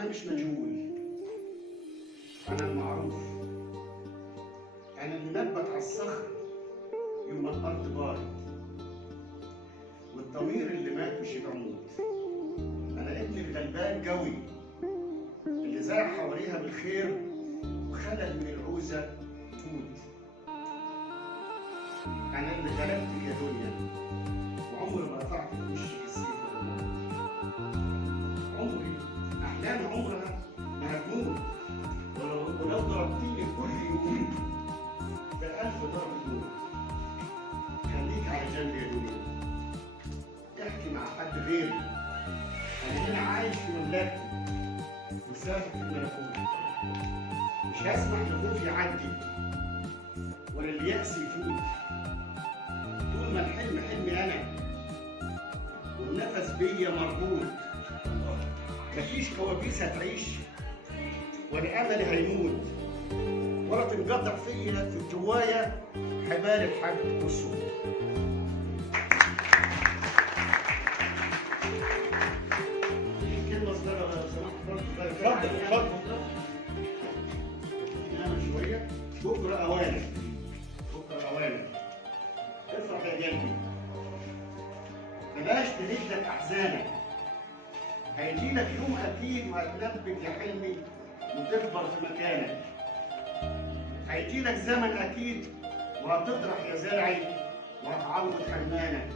أنا مش مجهول، أنا المعروف، أنا اللي نبت على الصخر يوم الأرض بارد، والضمير اللي مات مش بعمود. أنا ابني الغلبان قوي اللي زرع حواليها بالخير وخلق من العوزة توت. أنا اللي غلبتك يا دنيا وعمري ما رفعت في وشك السيف والموت. عمري أحلام عمرها ما هتموت، ولو ضربتيني كل يوم ب1000 ضربة موت. خليك على جنب يا دنيا، احكي مع حد غيري. أنا هنا عايش في مملكتي وسافر في ملكوتي، مش هسمح لخوفي يعدي ولا اليأس يفوت. طول ما الحلم حلمي أنا والنفس بيا مربوط، مفيش كوابيس هتعيش ولا أملي هيموت، ولا تنقطع فيا في جوايا حبال الحب والسود. كلمة صغيرة لو سمحت. اتفضل. نعمل شوية. بكرة أوانك، افرح يا قلبي، بلاش تهدك أحزانك. هيجيلك يوم أكيد وهتنبت يا حلمي وتكبر في مكانك. هيجيلك زمن أكيد وهتطرح يا زرعي وهتعوض حرمانك.